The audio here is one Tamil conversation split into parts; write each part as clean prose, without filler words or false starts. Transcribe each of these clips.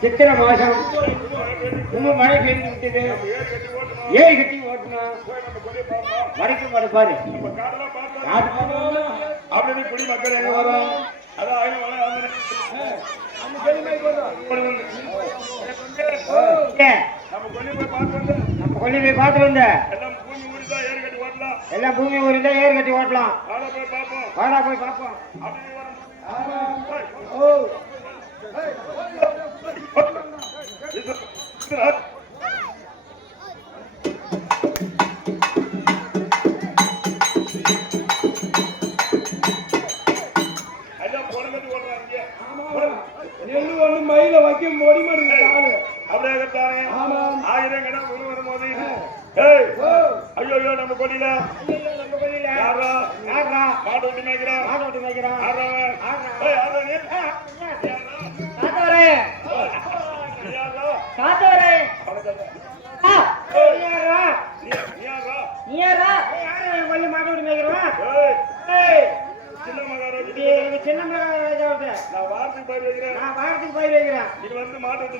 சித்திர மாசம் ரொம்ப மழை பெய்து விட்டது. ஏறி கட்டி ஓட்டணும் வரைக்கும் பாரு. அப்படி குடி மக்கள் எங்க வரும்? நம்ம கொல்லி போய் பார்த்து வந்த எல்லாம் பூமி ஊரில் ஏறு கட்டி ஓட்டலாம். வாடா போய் பார்ப்போம். நெல்லு ஒண்ணு மயில வைக்க மொடி மாடு அப்படியே கட்டாரு. ஆயிரம் கணக்கு ஒண்ணு வரும்போது ஐயோ நம்ம கொடியில யாரா மாடு விட்டு மேய்க்கிறான் சின்ன மகாராஜா நான் வாரத்துக்கு பயிர் வைக்கிறேன். நீ வந்து மாட்டு விட்டு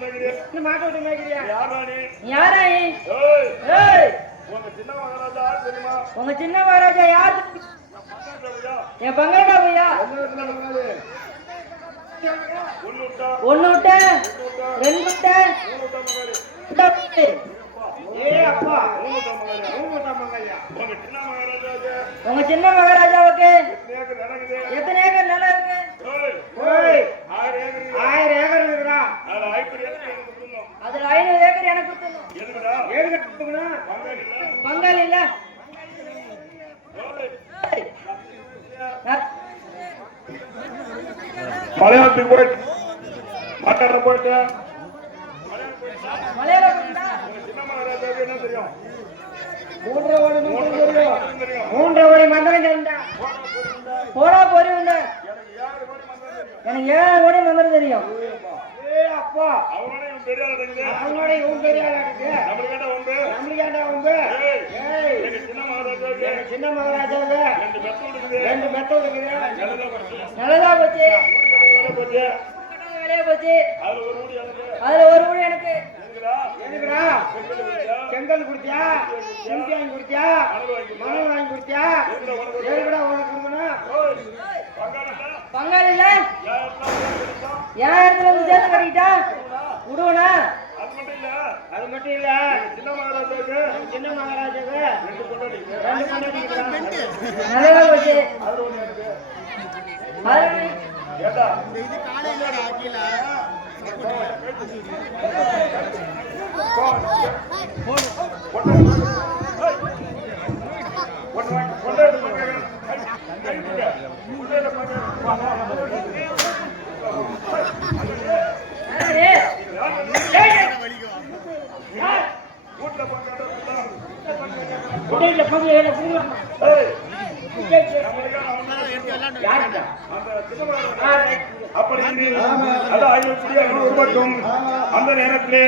மேய்க்கிறியா? யாரா நீ? உங்க சின்ன மகாராஜா யார் தெரியுமா? உங்க சின்ன மகாராஜா யார்? என் பங்களா பையா. ஒன்னு விட்ட ரெண்டு விட்ட அப்பா உங்க சின்ன மகாராஜாவுக்கு எத்தனை ஏக்கர் நிலம் இருக்கு? 1000 ஏக்கர் இருக்குடா. அதுல 500 ஏக்கர் எனக்கு கொடுத்துடணும். பங்காளி இல்ல மலையாளத்துக்கு போயிட்டு மாட்டாட போயிட்டு மலையாளம் சின்ன மகாராஜாவுக்கு என்ன தெரியும்? 3 கோடி மந்திரம் போடா பொறி உண்ட. எனக்கு 7 கோடி மந்திரம் தெரியும். அப்பா அவனோட இவன் பெரிய ஆள் நம்மளுக்கு நம்மளுக்கு சின்ன மகாராஜா மகாராஜாவுக்கு சின்ன மகாராஜாவுக்கு 2 மெத்த இருக்குது. 2 மெத்த இருக்குது. நல்லதா போச்சு. நல்லதா போச்சு. போச்சு. வேலையா போச்சு. அதுல ஒரு ஊடி எனக்கு. அதுல ஒரு ஊழி எனக்கு. எதுக்குடா? செங்கல் குடுத்தியா? சிமெண்ட் வாங்கி குடுத்தியா? மணல் வாங்கி குடுத்தியா? எதுக்குடா உனக்கு கொடுக்கணும்? பங்காளி இல்ல ஏன் இடத்துல வந்து சேர்த்து கட்டிக்கிட்டா விடுவனா? அது மட்டும் இல்ல சின்ன மகாராஜாவுக்கு 2 பொண்டாட்டி இருக்கிறாங்க. நல்லதா போச்சு. ஏண்டா அந்த நேரத்திலே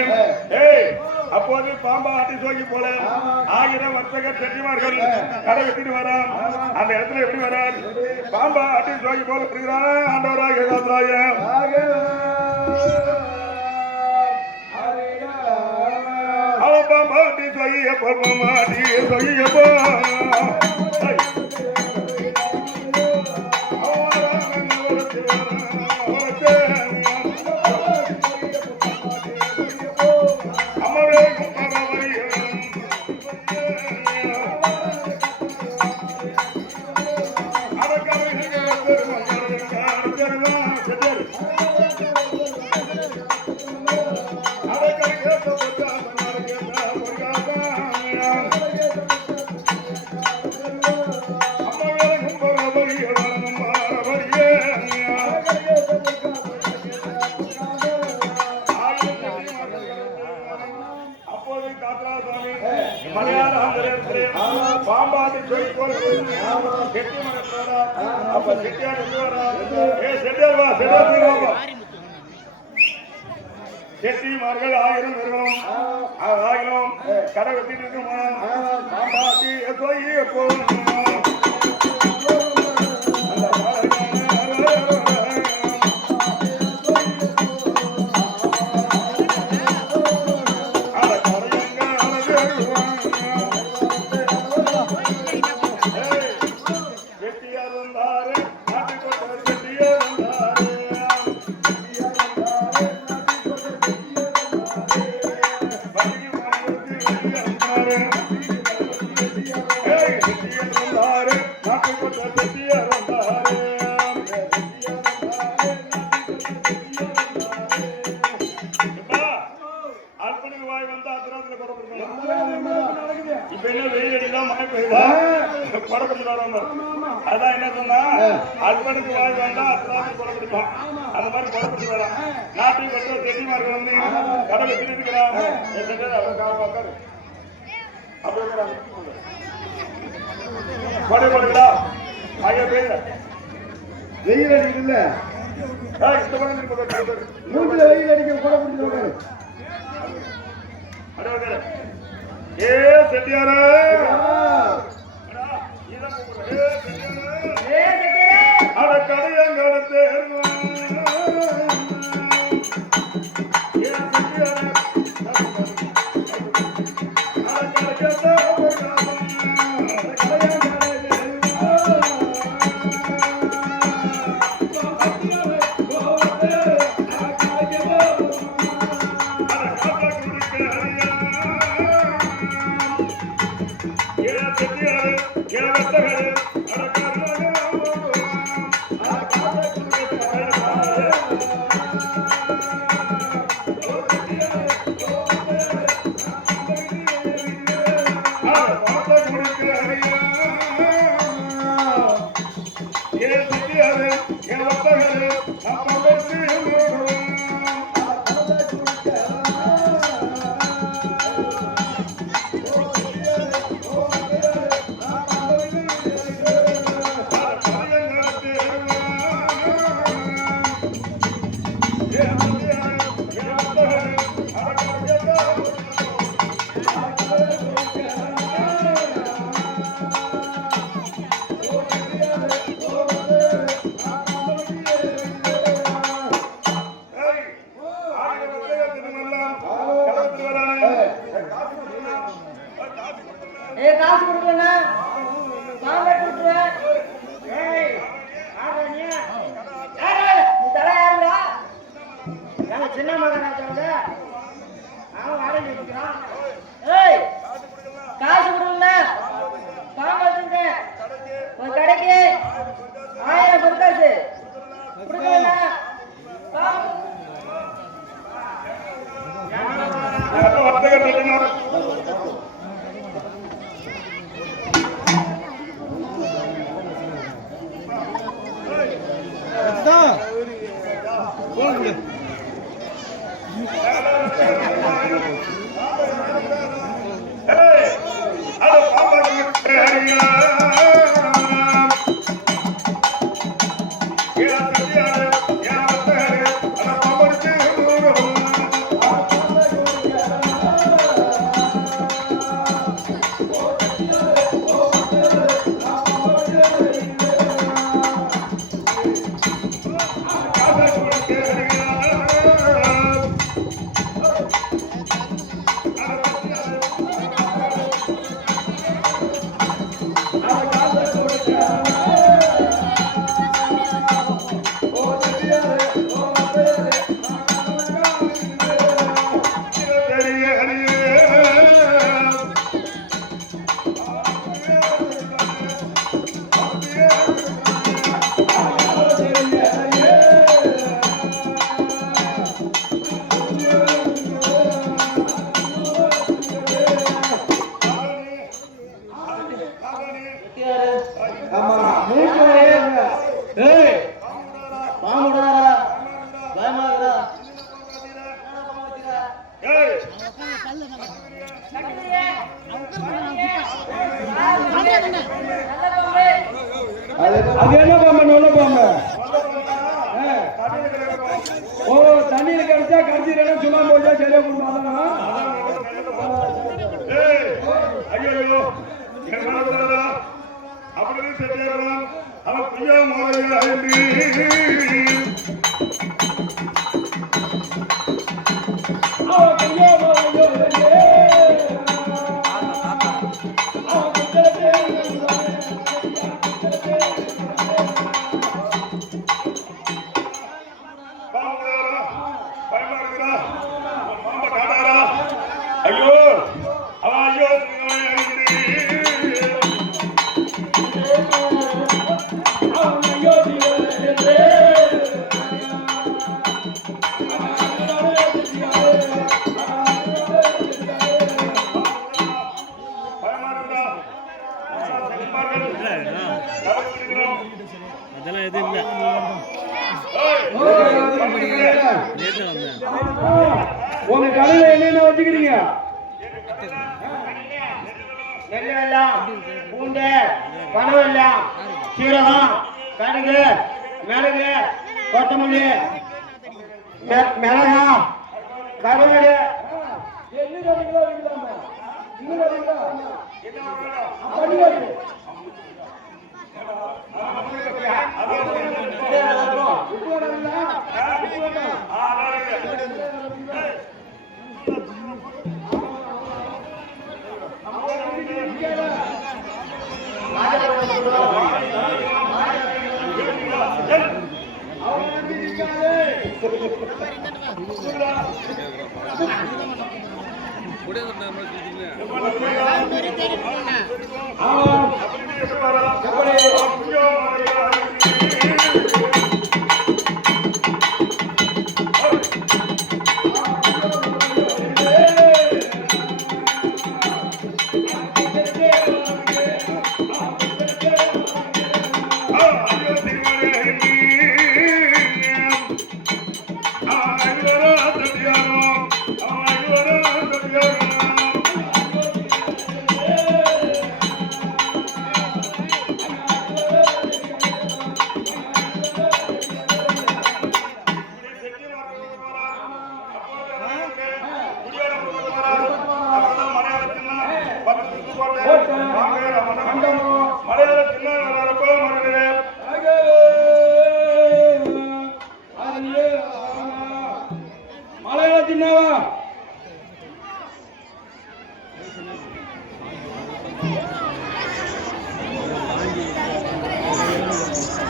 அப்போது பாம்பா ஆட்டி சோகி போல 1000 வர்த்தக செட்டிமார்கள் கடை வெட்டிட்டு வரான். அந்த இடத்துல எப்படி வரான்? பாம்பா ஆட்டி சோகி போல இருக்கிறான். ஆண்டவராக அவன் பாம்பா ஆட்டி சோகிய பொருமாட்டி சோகிய போ பாம்பாட்டி சொல்லி போல செட்டி மகன் அப்ப செட்டியார் செட்டியார் வா செட்டிமார்கள் 1000 பேர்களும் 1000 கடை வெட்டிட்டு இருக்குமா? பாம்பாட்டி எப்போ அதான் என்ன சொன்னா அல்பனுக்கு வாய் வேண்டாம் அத்தனாவுக்கு கொலை பிடிப்பான். அந்த மாதிரி கொலை பிடிச்சு வரலாம். நாட்டையும் பெற்ற செட்டிமார்கள் வந்து கடலை பிரிக்கிறாங்க. கொடை கொடுக்கடா ஐயா பேர் வெயில் அடிக்குதுல்ல, இந்த பக்கம் மூஞ்சில வெயில் அடிக்க கொலை பிடிச்சிருக்காரு. ஏ செட்டியார அட கடையங்கடத்து 1000 பொற்காசு கொடுக்கலனா அது என்ன பாம்பு நல்ல பாம்பு ஓ தண்ணியில கடிச்சா கடிச்சிடா சும்மா போச்சா சரியா கொடுத்தாங்க ஐயோ அப்படி தெரியாதான் அவன் பிரியா ஐயோ அவன் ஐயோ அதெல்லாம் எதுவும் இல்லை உங்க கடையில என்னென்ன வச்சுக்கிறீங்க நெல் வெல்லம் பூண்டு பனை வெல்லம் சீரகம் கடுகு மிளகு கொத்தமல்லி மிளகா கருவேடு மலையாள சின்னவா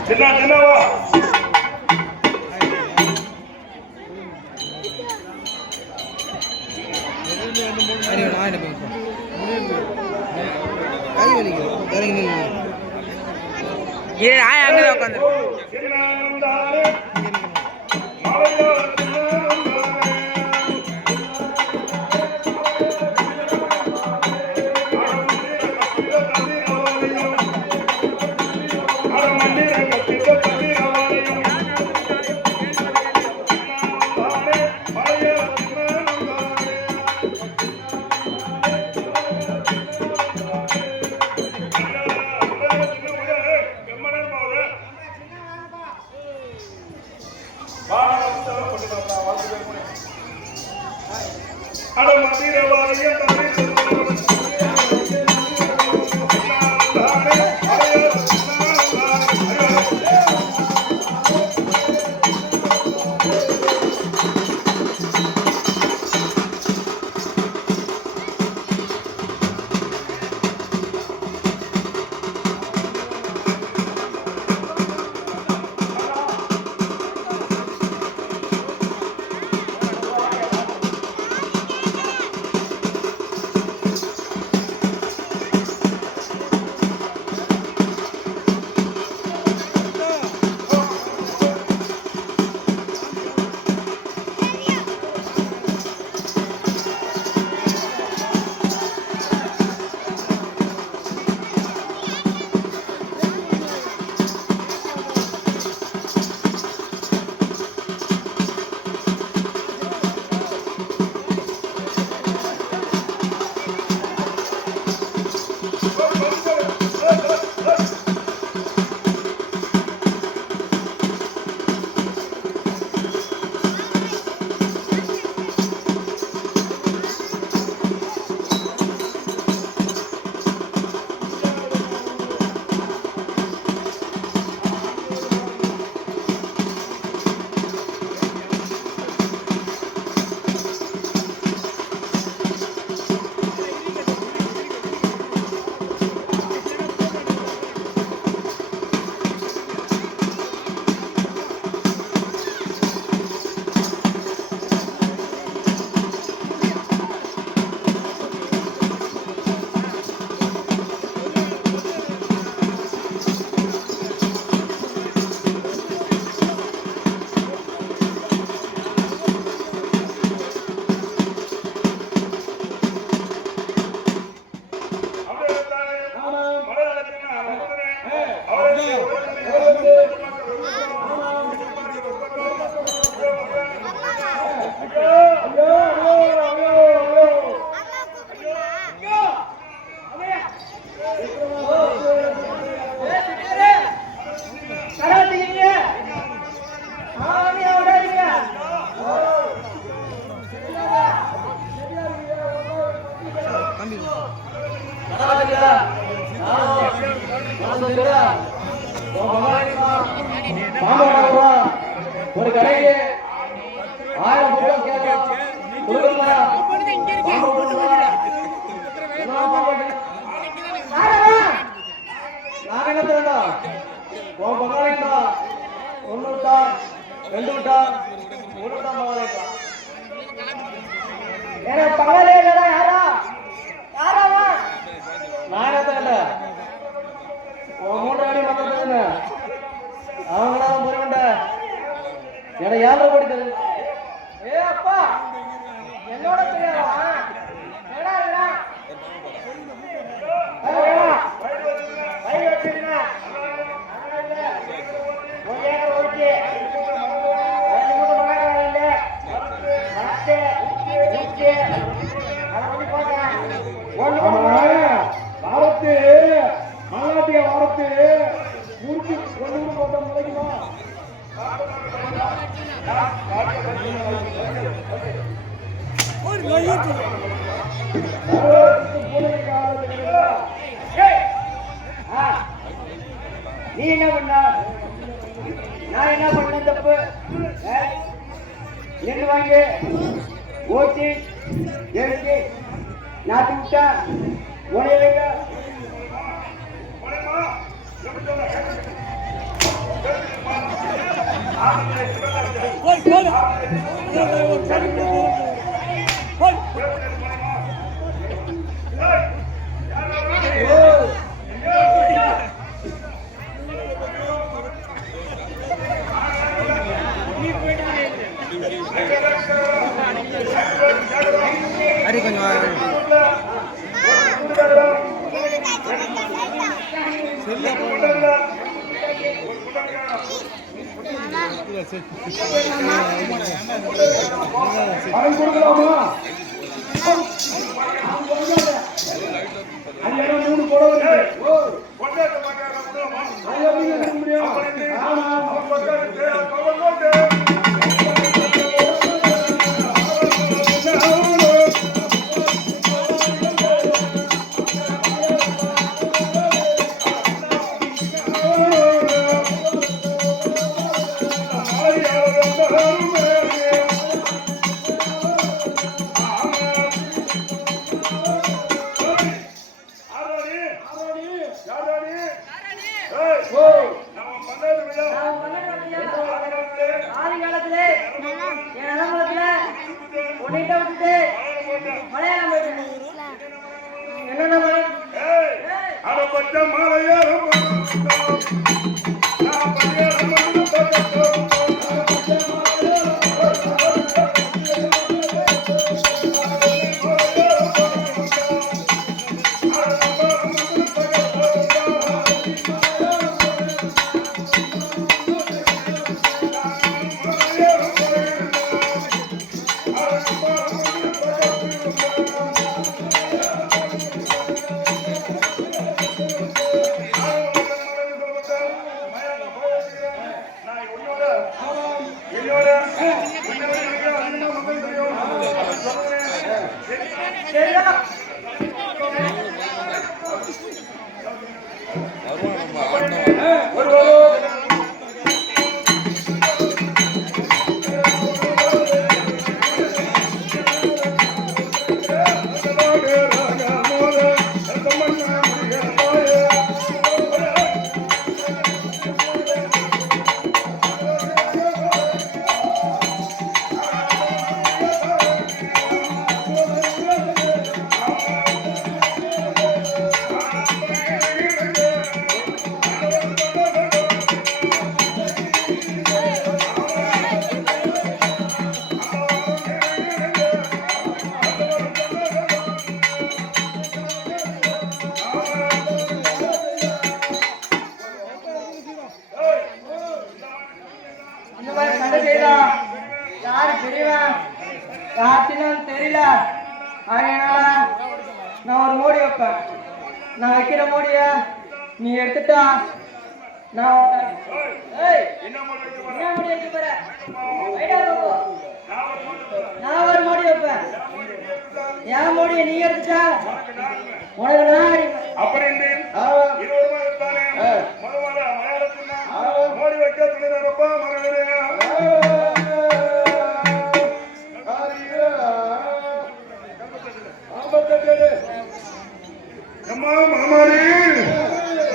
சின்னவா கை வலிக்கும் இறங்கி ஒரு கடைக்கு 1000 ரூபாய் கேட்கலாம் கொடுக்கல நான் என்ன தரேன்டா உன் பங்காளிடா 1 விட்டா 2 விட்டா 3 விட்டா பங்காளிடா ஏன்னா பங்காளி இல்லடா யாரா யாராவா நான் என்ன தரேன் உன் 3 அடி மக்கள் தருங்க அவங்களாம் புரியண்டா ஏன்னா 7 கோடி தருங்க ஏ அப்பா என்னோட தெரியாதா ஏடா ஏடா வயிறு வச்சிருங்க ஒரு ஏக்கர் ஓட்டி 2 மூட்டை மகாராஜா இல்ல மரத்து ஊச்சி அதை வந்து போட்டேன் 1 வாரத்து மல்லாட்டிய வாரத்து முடிச்சு 1 போட்ட முளைக்குமா நீ என்ன பண்ண நான் என்ன பண்ண தப்பு நெல் வாங்கி ஓட்டி எடுத்து நாட்டு விட்டா உடையலைங்க பணம் கொடுக்கலாமா? அது 3 புடவை முடியும். ஆதி காலத்திலே என் அலம்பலத்துல உன்னிட்ட விட்டுட்டு மலையாளம் போயிட்டேன். என்னென்ன மலை? அடப்பட்ட மலையாளம் இந்த மாதிரி சண்டை செய்தா யாரு பெரியவன் யாருன்னு தெரியல. அதனால நான் ஒரு மோடி வைப்பேன். நான் வைக்கிற மோடிய நீ எடுத்துட்டா நான் என்ன மோடி வைக்க போற? நான் ஒரு மோடி வைப்பேன். என் மோடிய நீ எடுத்துட்டா உனக்கு நான் அடிப்பேன். அப்படின்னு மோடி வைக்க துணிரப்பா மரவே அம்மா மாமாரி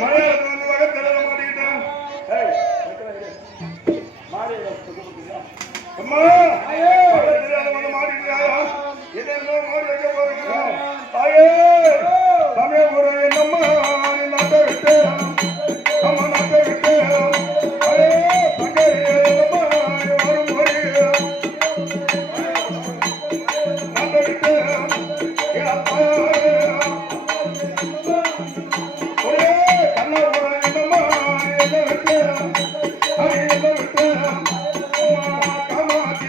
மலையாளத்துல வந்து வகை தெரிய மாட்டேங்கிட்டான். அம்மா தெரியாத வந்து மாட்டிக்கிட்டாயா? இதென்னோ மோடி வைக்க போறீங்க. தாயே சமயபுரம் என்னம்மா நீ நாட்டை விட்டு அம்மா நாட்டை விட்டு அடே தங்கை என்னம்மா வரும் மோடி நாட்டை விட்டு ஒரே கண்ணபுரம் என்னம்மா என்ன விட்டு அடி என்ன விட்டு அம்மா காமாட்சி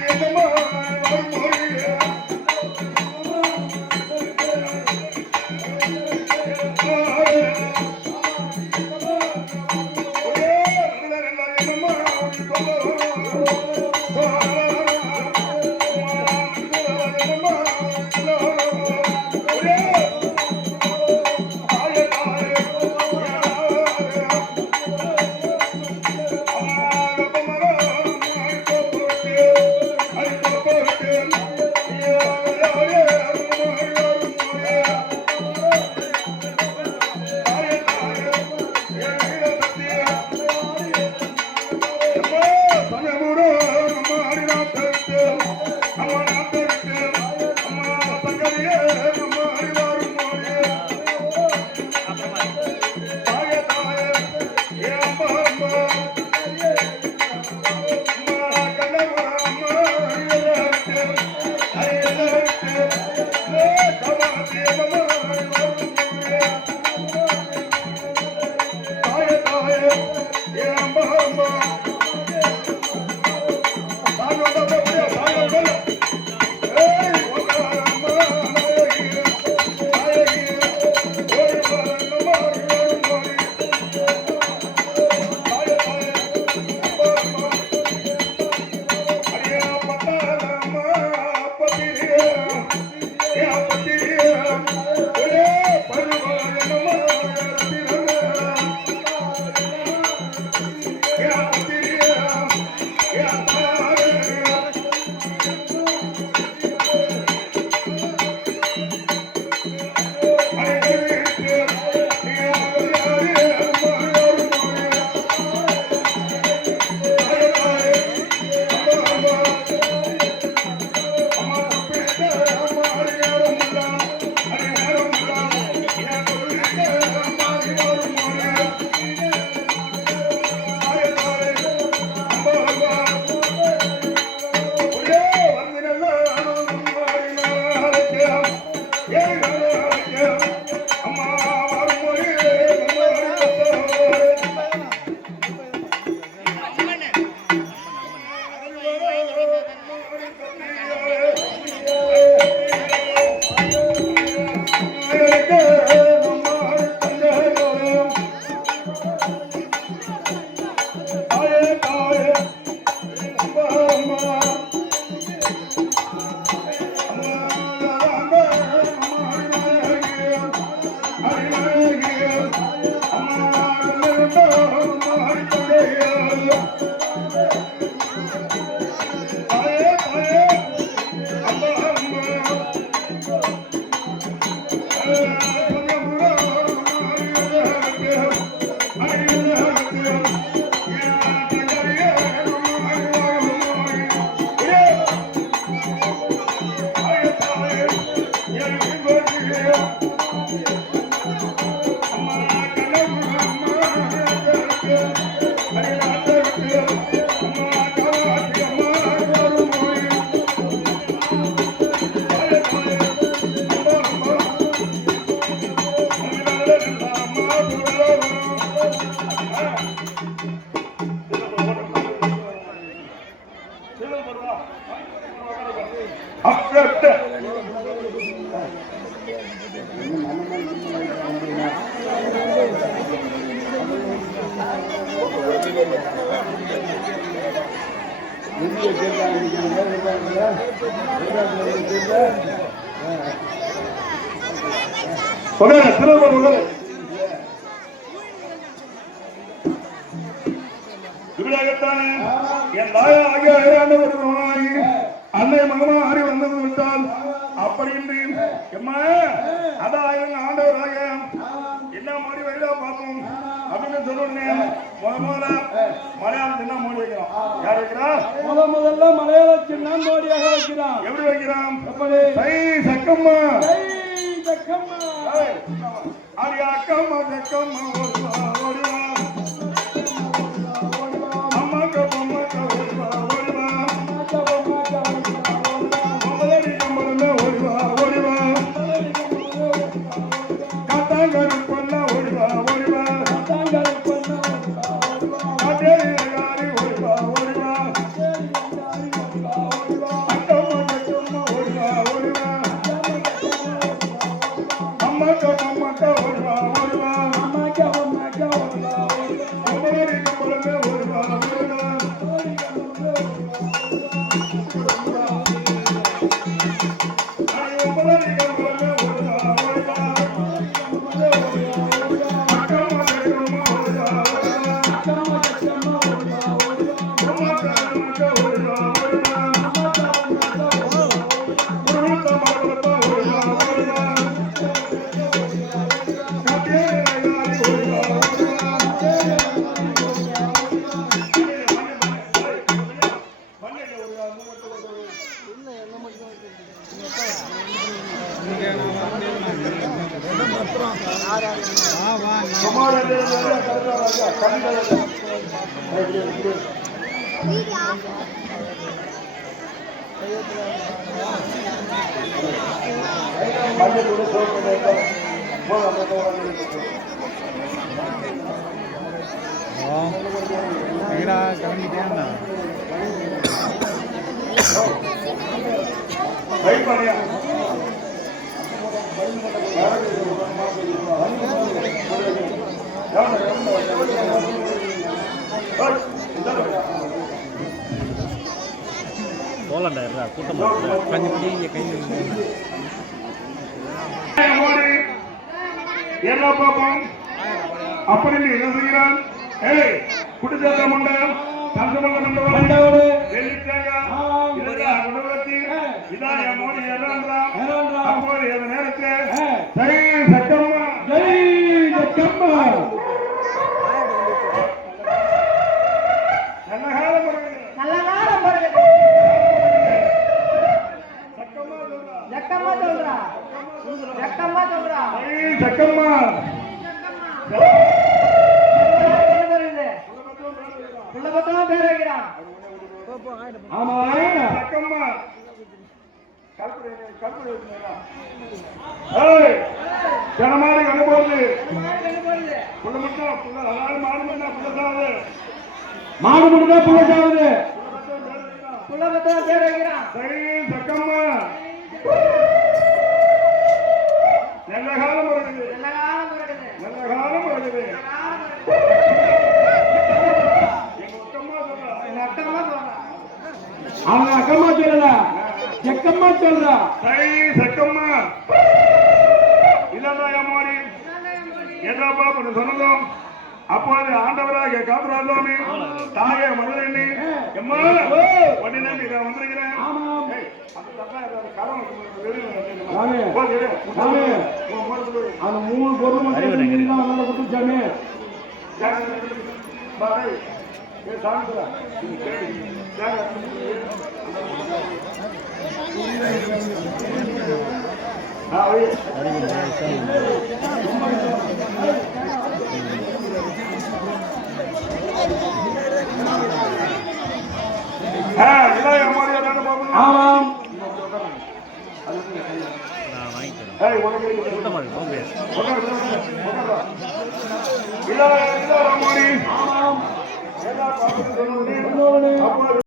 இப்படியாகத்தானே என் தாயா ஆகிய ஐயாண்டவர்களாகி அன்னை மகமா ஆறி வந்தது விட்டால் அப்படின்றி எம்மா அதான் ஆண்டவராக என்ன மொழி வயதா பார்ப்போம் அப்படின்னு சொன்னேன். முதல்ல மலையாளம் சின்ன மொழி வைக்கிறோம். யார் வைக்கிறா? முதல்ல மலையாள சின்ன மோடியாக வைக்கிறான். எப்படி வைக்கிறான்? எப்படி? சக்கம்மா சக்கம்மா ஆரியா அக்கம்மா சக்கம்மா ஓடிவா அம்மாக்க பொம்மாக்க ஓடிவா ஓடிவா பொம்மலடி கம்பளமே ஓடிவா ஓடிவா காத்தாங்கரு பொண்ணா ஓடிவா ஓடிவா காட்டேரி நகாரி ஓடிவா ஓடிவா அக்கம்மா சக்கம்மா ஓடிவா ஓடிவா அம்மாக்க பொம்மாக்க ஓடிவா ஓடிவா பொம்மலடி கம்பளமே ஓடிவா ஓடிவா பொம்மலடி கம்பளமே ஓடிவா ஓடிவா அக்கம்மா சக்கம்மா ஓடிவா ஓடிவா பொம்மாக்க ஓடிவா ஓடிவா புருத்த மரத்த ஓடிவா ஓடிவா காட்டேரி நகாரி ஓடிவா ஓடிவா என்ன பாப்போம் அப்படி என்ன செய்கிறான்? குடிசேத்த மண்டலம் தங்கமல்ல மண்டலம் இதான் என் மோடி ஏறான்றான். அப்போது என் நேரத்தில் ஜெய் சக்கம்மா ஜெய் சக்கம்மா நல்ல காலம் சக்கம்மா பேர் வைக்கிறான். ஆமா சக்கம்மா ஜனமாரி கண்டுபோகுது மாடு மட்டும் புள்ள சாவுது பேர் வைக்கிறான். சரி சக்கம்மா நல்ல காலம் வருது நல்ல காலம் வருது அவங்க அக்கம்மா சொல்லல செக்கம்மா சொல்றா. சரி சக்கம்மா இதான் மாறி என்னப்பா கொஞ்சம் சொன்னதும் அப்போது ஆண்டவராக காத்துராஜாமி தாயே மதுரை எம்மா வண்டி நம்பி நான் வந்திருக்கிறேன். அந்த 3 பொருள் மட்டும் கொடுத்துச்சாமே ஆமாம் வாங்கிக்கிறேன். ஏய் உனக்கு கூட்டமா இருக்கு போக முடியாது. இல்ல ராமாடி ஆமாம் எல்லா பாட்டு சொல்லுங்க